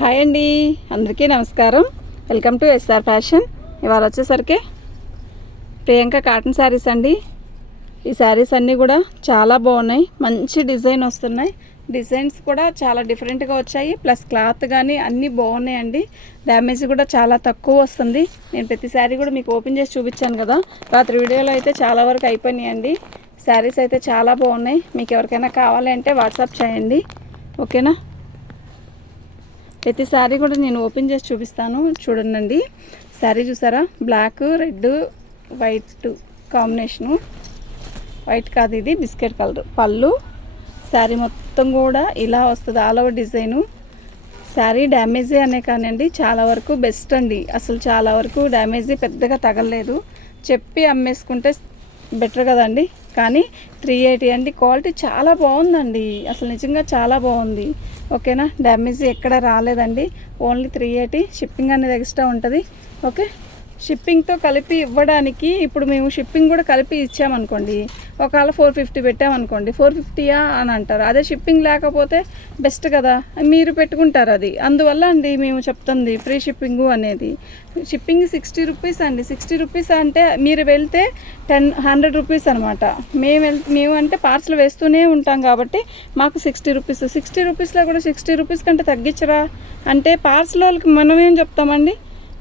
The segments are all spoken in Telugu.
హాయ్ అండి అందరికీ నమస్కారం. వెల్కమ్ టు ఎస్ఆర్ ఫ్యాషన్ ఇవాళ వచ్చేసరికి ప్రియాంక కాటన్ శారీస్ అండి. ఈ శారీస్ అన్నీ కూడా చాలా బాగున్నాయి మంచి డిజైన్ వస్తున్నాయి. డిజైన్స్ కూడా చాలా డిఫరెంట్గా వచ్చాయి ప్లస్ క్లాత్ కానీ అన్నీ బాగున్నాయండి. డ్యామేజ్ కూడా చాలా తక్కువ వస్తుంది. నేను ప్రతి శారీ కూడా మీకు ఓపెన్ చేసి చూపించాను కదా రాత్రి వీడియోలో అయితే చాలా వరకు అయిపోయినాయండి. శారీస్ అయితే చాలా బాగున్నాయి. మీకు ఎవరికైనా కావాలి అంటే వాట్సాప్ చేయండి. ఓకేనా ప్రతి శారీ కూడా నేను ఓపెన్ చేసి చూపిస్తాను. చూడండి శారీ చూసారా? Black red white combination. White కాదు ఇది బిస్కెట్ కలర్. పళ్ళు. శారీ మొత్తం కూడా ఇలా వస్తుంది. All over design. శారీ డ్యామేజే అనే కానివ్వండి చాలా వరకు బెస్ట్ అండి. అసలు చాలా వరకు డ్యామేజీ పెద్దగా తగలలేదు. చెప్పి అమ్మేసుకుంటే బెటర్ కదండి. కానీ త్రీ ఎయిటీ అండి క్వాలిటీ చాలా బాగుందండి. అసలు నిజంగా చాలా బాగుంది. ఓకేనా? డ్యామేజ్ ఎక్కడ రాలేదండి. ఓన్లీ త్రీ ఎయిటీ షిప్పింగ్ అనేది ఎక్స్ట్రా ఉంటుంది. ఓకే? షిప్పింగ్తో కలిపి ఇవ్వడానికి ఇప్పుడు మేము షిప్పింగ్ కూడా కలిపి ఇచ్చామనుకోండి. ఒకవేళ ఫోర్ ఫిఫ్టీ పెట్టామనుకోండి. ఫోర్ ఫిఫ్టీయా అని అంటారు. అదే షిప్పింగ్ లేకపోతే బెస్ట్ కదా. మీరు పెట్టుకుంటారు అది. అందువల్ల అండి మేము చెప్తుంది ఫ్రీ షిప్పింగు అనేది. షిప్పింగ్ సిక్స్టీ రూపీస్ అండి. సిక్స్టీ రూపీస్ అంటే మీరు వెళ్తే టెన్ హండ్రెడ్ రూపీస్ అనమాట. మేము వెళ్ మేము అంటే పార్సల్ వేస్తూనే ఉంటాం కాబట్టి మాకు సిక్స్టీ రూపీస్. సిక్స్టీ రూపీస్లో కూడా సిక్స్టీ రూపీస్ కంటే తగ్గించరా? అంటే పార్సల్ వాళ్ళకి మనం ఏం చెప్తామండి?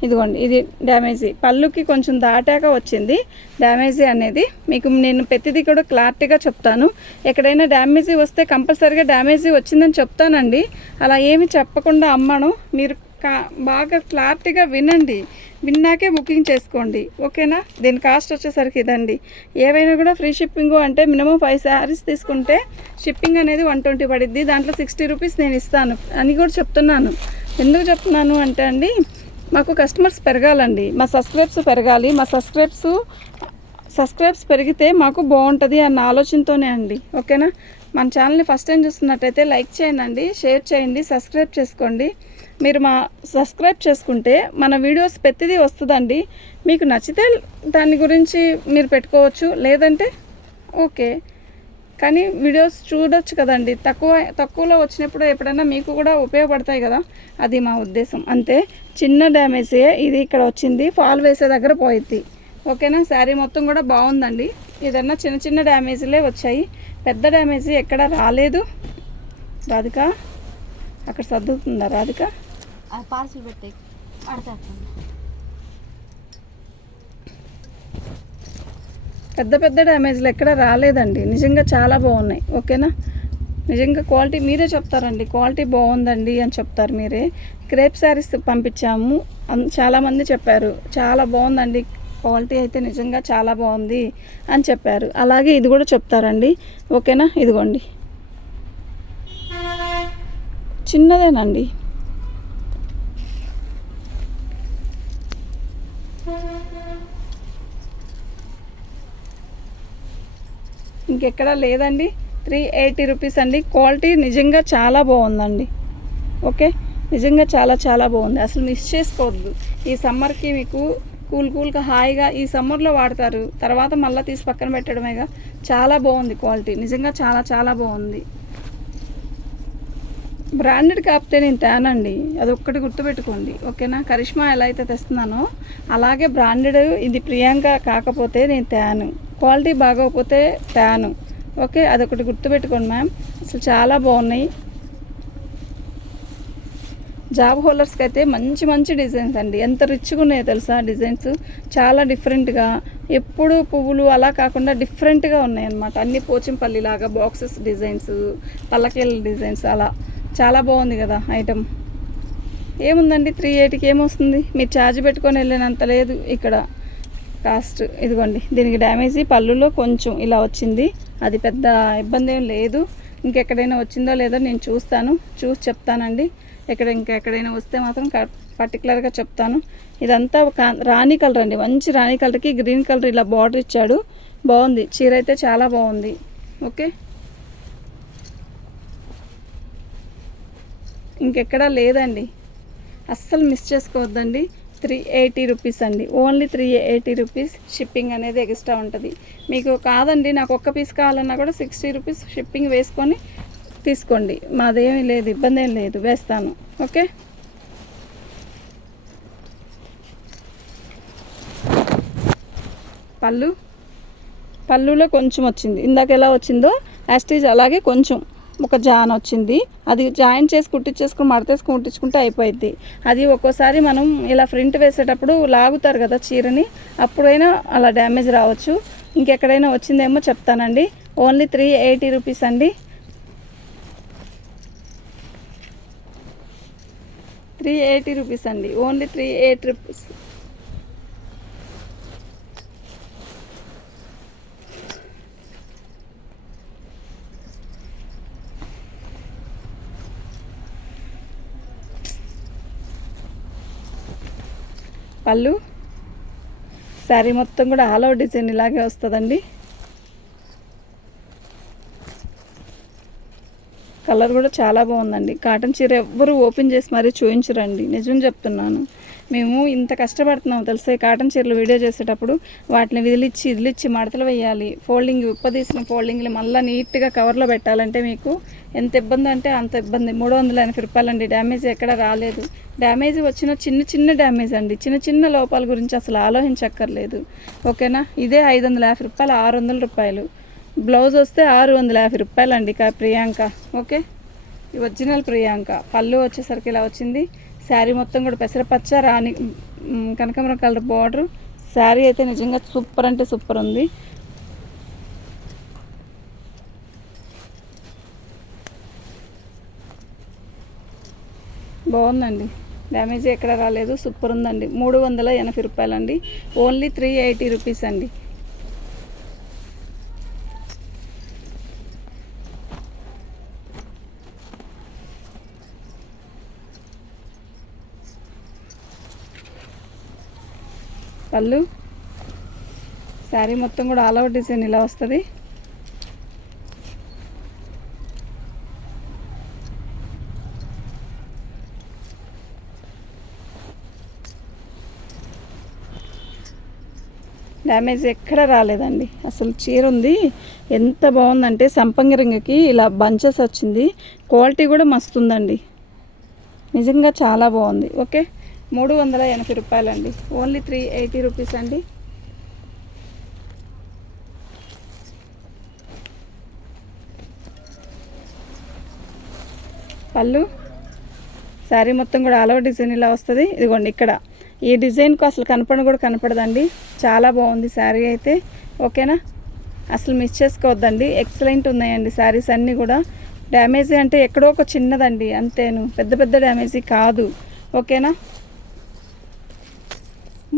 ఇదిగోండి ఇది డ్యామేజీ. పళ్ళుకి కొంచెం దాటాక వచ్చింది. డ్యామేజీ అనేది మీకు నేను ప్రతిదీ కూడా క్లారిటీగా చెప్తాను. ఎక్కడైనా డ్యామేజీ వస్తే కంపల్సరీగా డ్యామేజీ వచ్చిందని చెప్తానండి. అలా ఏమి చెప్పకుండా అమ్మను మీరు కా బాగా క్లారిటీగా వినండి. విన్నాకే బుకింగ్ చేసుకోండి. ఓకేనా? దీని కాస్ట్ వచ్చేసరికి ఇదండి. ఏవైనా కూడా ఫ్రీ షిప్పింగ్ అంటే మినిమం ఫైవ్ శారీస్ తీసుకుంటే షిప్పింగ్ అనేది వన్ ట్వంటీ పడిద్ది. దాంట్లో సిక్స్టీ రూపీస్ నేను ఇస్తాను అని కూడా చెప్తున్నాను. ఎందుకు చెప్తున్నాను అంటే అండి మాకు కస్టమర్స్ పెరగాలండి. మా సబ్స్క్రైబ్స్ పెరగాలి. మా సబ్స్క్రైబ్స్ సబ్స్క్రైబ్స్ పెరిగితే మాకు బాగుంటుంది అన్న ఆలోచనతోనే అండి. ఓకేనా? మన ఛానల్ని ఫస్ట్ టైం చూస్తున్నట్టయితే లైక్ చేయండి షేర్ చేయండి సబ్స్క్రైబ్ చేసుకోండి. మీరు మా సబ్స్క్రైబ్ చేసుకుంటే మన వీడియోస్ ప్రతిదీ వస్తుందండి. మీకు నచ్చితే దాని గురించి మీరు పెట్టుకోవచ్చు. లేదంటే ఓకే. కానీ వీడియోస్ చూడొచ్చు కదండి. తక్కువ తక్కువలో వచ్చినప్పుడు ఎప్పుడైనా మీకు కూడా ఉపయోగపడతాయి కదా. అది మా ఉద్దేశం. అంతే చిన్న డ్యామేజే ఇది ఇక్కడ వచ్చింది ఫాల్ వేసే దగ్గర పోయిద్ది ఓకేనా? శారీ మొత్తం కూడా బాగుందండి. ఏదన్నా చిన్న చిన్న డ్యామేజ్లే వచ్చాయి. పెద్ద డ్యామేజ్ ఎక్కడ రాలేదు. రాధిక అక్కడ సర్దుతుందా రాధిక? పార్సల్ పెట్టే పెద్ద పెద్ద డ్యామేజ్లు ఎక్కడ రాలేదండి. నిజంగా చాలా బాగున్నాయి. ఓకేనా? నిజంగా క్వాలిటీ మీరే చెప్తారండి. క్వాలిటీ బాగుందండి అని చెప్తారు మీరే. క్రేప్ శారీస్ పంపించాము. అన్- చాలామంది చెప్పారు చాలా బాగుందండి. క్వాలిటీ అయితే నిజంగా చాలా బాగుంది అని చెప్పారు. అలాగే ఇది కూడా చెప్తారండి. ఓకేనా? ఇదిగోండి. చిన్నదేనండి. ఇంకెక్కడా లేదండి. త్రీ ఎయిటీ రూపీస్ అండి. క్వాలిటీ నిజంగా చాలా బాగుందండి. ఓకే? నిజంగా చాలా చాలా బాగుంది. అసలు మిస్ చేసుకోవద్దు. ఈ సమ్మర్కి మీకు కూల్ కూల్గా హాయిగా ఈ సమ్మర్లో వాడతారు. తర్వాత మళ్ళీ తీసి పక్కన పెట్టడమేగా. చాలా బాగుంది క్వాలిటీ. నిజంగా చాలా చాలా బాగుంది. బ్రాండెడ్ కాకపోతే నేను తేనండి. అది ఒక్కటి గుర్తుపెట్టుకోండి. ఓకేనా? కరిష్మా ఎలా అయితే తెస్తున్నానో అలాగే బ్రాండెడ్ ఇది ప్రియాంక కాకపోతే నేను తేను. క్వాలిటీ బాగోకపోతే తేను. ఓకే? అదొకటి గుర్తుపెట్టుకోండి మ్యామ్. అసలు చాలా బాగున్నాయి. జాబ్ హోల్డర్స్కి అయితే మంచి మంచి డిజైన్స్ అండి. ఎంత రిచ్గా ఉన్నాయో తెలుసా డిజైన్స్? చాలా డిఫరెంట్గా ఎప్పుడు పువ్వులు అలా కాకుండా డిఫరెంట్గా ఉన్నాయి అన్నమాట అన్ని పోచింపల్లిలాగా బాక్సెస్ డిజైన్స్ పల్లకీల డిజైన్స్ అలా. చాలా బాగుంది కదా ఐటమ్. ఏముందండి? త్రీ ఎయిటీకి ఏమొస్తుంది? మీరు ఛార్జ్ పెట్టుకొని వెళ్ళినంత లేదు ఇక్కడ కాస్ట్ ఇదిగోండి దీనికి డ్యామేజీ పళ్ళులో కొంచెం ఇలా వచ్చింది. అది పెద్ద ఇబ్బంది ఏం లేదు. ఇంకెక్కడైనా వచ్చిందో లేదో నేను చూస్తాను. చూసి చెప్తానండి. ఎక్కడ ఇంకెక్కడైనా వస్తే మాత్రం పర్టికులర్గా చెప్తాను. ఇదంతా ఒక రాణి కలర్ అండి. మంచి రాణి కలర్కి గ్రీన్ కలర్ ఇలా బార్డర్ ఇచ్చాడు. బాగుంది. చీర అయితే చాలా బాగుంది. ఓకే? ఇంకెక్కడా లేదండి. అస్సలు మిస్ చేసుకోవద్దండి. త్రీ ఎయిటీ రూపీస్ అండి. Only three eighty rupees shipping అనేది ఎక్స్ట్రా ఉంటుంది. మీకు కాదండి నాకు ఒక్క పీస్ కావాలన్నా కూడా సిక్స్టీ రూపీస్ షిప్పింగ్ వేసుకొని తీసుకోండి. మాదేమీ లేదు ఇబ్బంది ఏం లేదు వేస్తాను. ఓకే? పళ్ళు? పళ్ళులో కొంచెం వచ్చింది. ఇందాక ఎలా వచ్చిందో యాస్టీజ్ అలాగే కొంచెం. ఒక జాన్ వచ్చింది. అది జాయిన్ చేసి కుట్టించేసుకుని మడతేసుకుని కుట్టించుకుంటే అయిపోయింది అది ఒక్కోసారి మనం ఇలా ఫ్రంట్ వేసేటప్పుడు లాగుతారు కదా చీరని అప్పుడైనా అలా డ్యామేజ్ రావచ్చు. ఇంకెక్కడైనా వచ్చిందేమో చెప్తానండి. ఓన్లీ త్రీ ఎయిటీ రూపీస్ అండి. త్రీ ఎయిటీ రూపీస్ అండి. Only three eight rupees. పళ్ళు శారీ మొత్తం కూడా ఆల్ అవుట్ డిజైన్ ఇలాగే వస్తుందండి. కలర్ కూడా చాలా బాగుందండి. కాటన్ చీర ఎవ్వరు ఓపెన్ చేసి మరీ చూపించరండి నిజం చెప్తున్నాను. మేము ఇంత కష్టపడుతున్నాం తెలుసా? ఈ కాటన్ చీరలు వీడియో చేసేటప్పుడు వాటిని విదిలిచ్చి ఇదిలిచ్చి మడతలు వేయాలి. ఫోల్డింగ్ ఉప్పదీసిన ఫోల్డింగ్లు మళ్ళీ నీట్గా కవర్లో పెట్టాలంటే మీకు ఎంత ఇబ్బంది అంటే అంత ఇబ్బంది. మూడు వందల ఎనభై రూపాయలండి. డ్యామేజ్ ఎక్కడ రాలేదు. డ్యామేజ్ వచ్చిన చిన్న చిన్న డ్యామేజ్ అండి. చిన్న చిన్న లోపాల గురించి అసలు ఆలోచించక్కర్లేదు. ఓకేనా? ఇదే ఐదు వందల యాభై రూపాయలు ఆరు వందల రూపాయలు. బ్లౌజ్ వస్తే ఆరు వందల యాభై రూపాయలు అండి కా ప్రియాంక. ఓకే? ఈ ఒరిజినల్ ప్రియాంక. పళ్ళు వచ్చేసరికి ఇలా వచ్చింది. శారీ మొత్తం కూడా పెసరపచ్చ రాణి మ్, కలర్ బార్డర్. శారీ అయితే నిజంగా సూపర్ అంటే సూపర్ ఉంది. బాగుందండి. డ్యామేజ్ ఎక్కడ రాలేదు. సూపర్ ఉందండి. మూడు వందల ఎనభై రూపాయలండి. ఓన్లీ త్రీ ఎయిటీ రూపీస్ అండి. పళ్ళు శారీ మొత్తం కూడా ఆల్ అవుట్ డిజైన్ ఇలా వస్తుంది. డ్యామేజ్ ఎక్కడ రాలేదండి. అసలు చీర ఉంది. ఎంత బాగుందంటే సంపంగి రింగకి ఇలా బంచెస్ వచ్చింది. క్వాలిటీ కూడా మస్తు ఉందండి నిజంగా చాలా బాగుంది. ఓకే? మూడు వందల ఎనభై రూపాయలండి. ఓన్లీ త్రీ ఎయిటీ రూపీస్ అండి. పళ్ళు. శారీ మొత్తం కూడా ఆల్ ఓవర్ డిజైన్ ఇలా వస్తుంది. ఇదిగోండి ఇక్కడ. ఈ డిజైన్కు అసలు కనపడడం కూడా కనపడదండి. చాలా బాగుంది శారీ అయితే. ఓకేనా? అసలు మిస్ చేసుకోవద్దండి. ఎక్సలెంట్ ఉన్నాయండి శారీస్ అన్నీ కూడా. డ్యామేజీ అంటే ఎక్కడో ఒక చిన్నదండి అంతేను. పెద్ద పెద్ద డ్యామేజీ కాదు. ఓకేనా?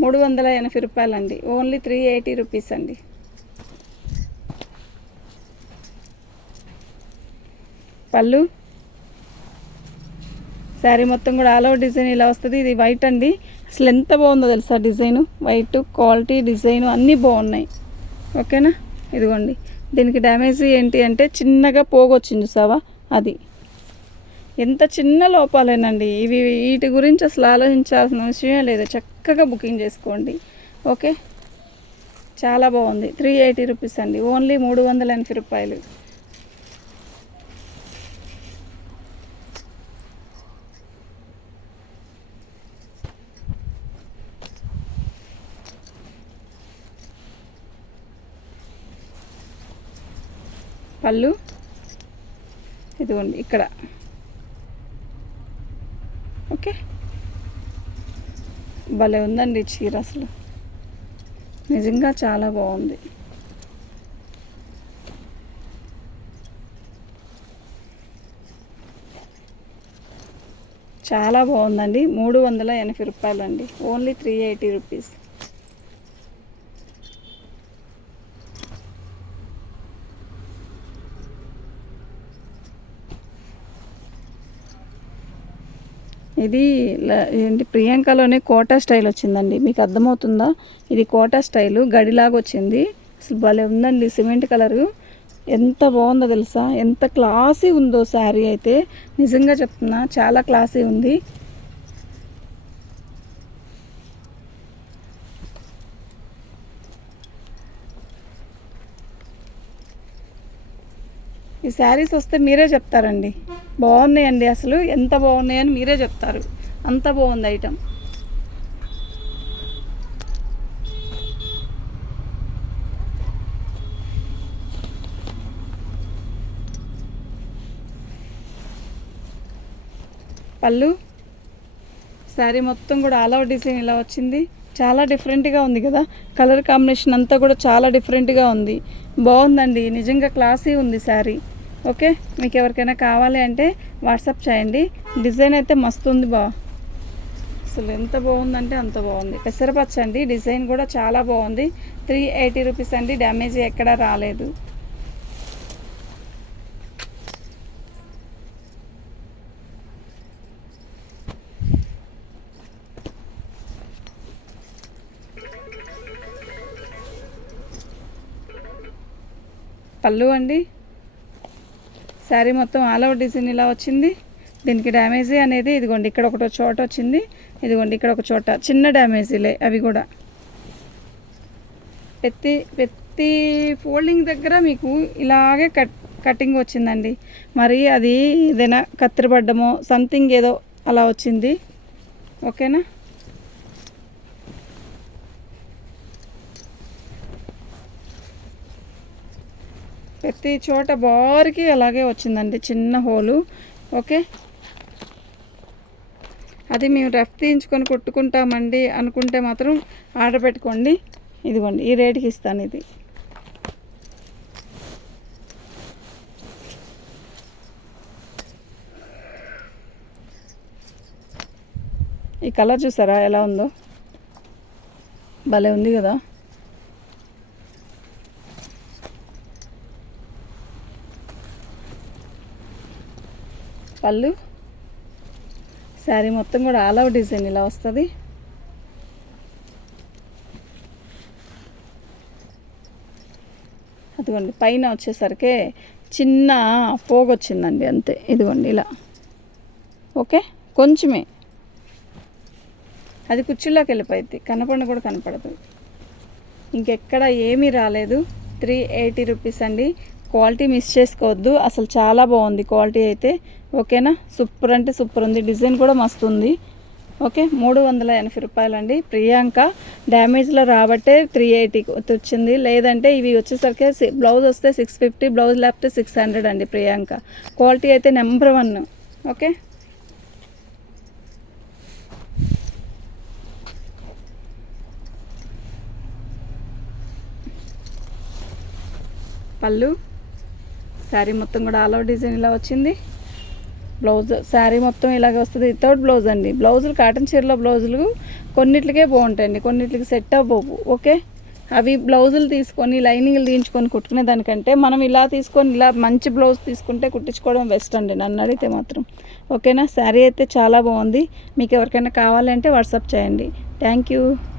మూడు వందల ఎనభై రూపాయలండి. ఓన్లీ త్రీ ఎయిటీ రూపీస్ అండి. పళ్ళు? శారీ మొత్తం కూడా ఆల్ ఓవర్ డిజైన్ ఇలా వస్తుంది. ఇది వైట్ అండి. అసలు ఎంత బాగుందో తెలుసా డిజైన్? వైట్ క్వాలిటీ డిజైన్ అన్నీ బాగున్నాయి. ఓకేనా? ఇదిగోండి. దీనికి డ్యామేజ్ ఏంటి అంటే చిన్నగా పోగొచ్చింది సవా అది. ఎంత చిన్న లోపాలేనండి. ఇవి వీటి గురించి అసలు ఆలోచించాల్సిన విషయం లేదు. చక్కగా బుకింగ్ చేసుకోండి. ఓకే? చాలా బాగుంది. త్రీ ఎయిటీ రూపీస్ అండి. ఓన్లీ మూడు వందల ఎనభై రూపాయలు. పళ్ళు? ఇదిగోండి ఇక్కడ ఓకే భలే ఉందండి చీర అసలు. నిజంగా చాలా బాగుంది. చాలా బాగుందండి. మూడు వందల ఎనభై రూపాయలు అండి ఓన్లీ త్రీ ఎయిటీ రూపీస్. ఇది ఏంటి ప్రియాంకలోనే కోటా స్టైల్ వచ్చిందండి. మీకు అర్థమవుతుందా? ఇది కోటా స్టైలు గడిలాగా వచ్చింది. అసలు భలే ఉందండి సిమెంట్ కలరు. ఎంత బాగుందో తెలుసా? ఎంత క్లాసీ ఉందో శారీ అయితే. నిజంగా చెప్తున్నా చాలా క్లాసీ ఉంది. ఈ శారీస్ వస్తే మీరే చెప్తారండి. బాగున్నాయండి అసలు. ఎంత బాగున్నాయని మీరే చెప్తారు. అంత బాగుంది ఐటమ్. పళ్ళు? శారీ మొత్తం కూడా ఆల్ అవుట్ డిజైన్ ఇలా వచ్చింది. చాలా డిఫరెంట్గా ఉంది కదా. కలర్ కాంబినేషన్ అంతా కూడా చాలా డిఫరెంట్గా ఉంది. బాగుందండి. నిజంగా క్లాసీ ఉంది శారీ ఓకే మీకు ఎవరికైనా కావాలి అంటే వాట్సాప్ చేయండి. డిజైన్ అయితే మస్తు ఉంది బా. అసలు ఎంత బాగుందంటే అంత బాగుంది. పెసరపచ్చ అండి డిజైన్ కూడా చాలా బాగుంది. త్రీ ఎయిటీ రూపీస్ అండి. డ్యామేజ్ ఎక్కడా రాలేదు. పళ్ళు అండి. శారీ మొత్తం ఆల్ అవుట్ డిజైన్ ఇలా వచ్చింది. దీనికి డ్యామేజీ అనేది ఇదిగోండి ఇక్కడ ఒకటో చోట వచ్చింది. ఇదిగోండి ఇక్కడ ఒక చోట. చిన్న డ్యామేజీలే అవి కూడా. ప్రతి ప్రతి ఫోల్డింగ్ దగ్గర మీకు ఇలాగే కట్ కటింగ్ వచ్చిందండి. మరి అది ఏదైనా కత్తిరపడ్డమో సంథింగ్ ఏదో అలా వచ్చింది. ఓకేనా? ప్రతి చోట బారికి అలాగే వచ్చిందండి చిన్న హోలు. ఓకే? అది మేము రఫ్ తీయించుకొని కొట్టుకుంటామండి అనుకుంటే మాత్రం ఆర్డర్ పెట్టుకోండి. ఇదిగోండి ఈ రేటుకి ఇస్తాను ఇది. ఈ కలర్ చూసారా ఎలా ఉందో? భలే ఉంది కదా? పళ్ళు శారీ మొత్తం కూడా ఆల్ అవుట్ డిజైన్ ఇలా వస్తుంది. అదిగోండి పైన వచ్చేసరికి చిన్న పోగు వచ్చిందండి అంతే. ఇదిగోండి ఇలా. ఓకే? కొంచెమే. అది కుర్చీలోకి వెళ్ళిపోయింది కనపడిన కూడా కనపడదు. ఇంకెక్కడ ఏమీ రాలేదు. త్రీ ఎయిటీ రూపీస్ అండి. క్వాలిటీ మిస్ చేసుకోవద్దు. అసలు చాలా బాగుంది క్వాలిటీ అయితే. ఓకేనా? సూపర్ అంటే సూపర్ ఉంది. డిజైన్ కూడా మస్తు ఉంది. ఓకే? మూడు వందల ఎనభై రూపాయలండి. ప్రియాంక డ్యామేజ్లో రాబట్టే త్రీ ఎయిటీకి వచ్చింది. లేదంటే ఇవి వచ్చేసరికి బ్లౌజ్ వస్తే సిక్స్ ఫిఫ్టీ బ్లౌజ్ లేకపోతే సిక్స్ హండ్రెడ్ అండి ప్రియాంక. క్వాలిటీ అయితే నెంబర్ వన్ ఓకే? పళ్ళు? శారీ మొత్తం కూడా ఆల్ ఓవర్ డిజైన్ ఇలా వచ్చింది. బ్లౌజ్ శారీ మొత్తం ఇలాగే వస్తుంది. వితౌట్ బ్లౌజ్ అండి. బ్లౌజులు కాటన్ చీరలో బ్లౌజులు కొన్నిట్లకే బాగుంటాయండి. కొన్నిట్లకి సెట్ అవ్వవు. ఓకే? అవి బ్లౌజులు తీసుకొని లైనింగ్లు తీయించుకొని కుట్టుకునే దానికంటే మనం ఇలా తీసుకొని ఇలా మంచి బ్లౌజ్ తీసుకుంటే కుట్టించుకోవడం బెస్ట్ అండి. నన్ను అడిగితే మాత్రం. ఓకేనా? శారీ అయితే చాలా బాగుంది. మీకు ఎవరికైనా కావాలంటే వాట్సాప్ చేయండి. Thank you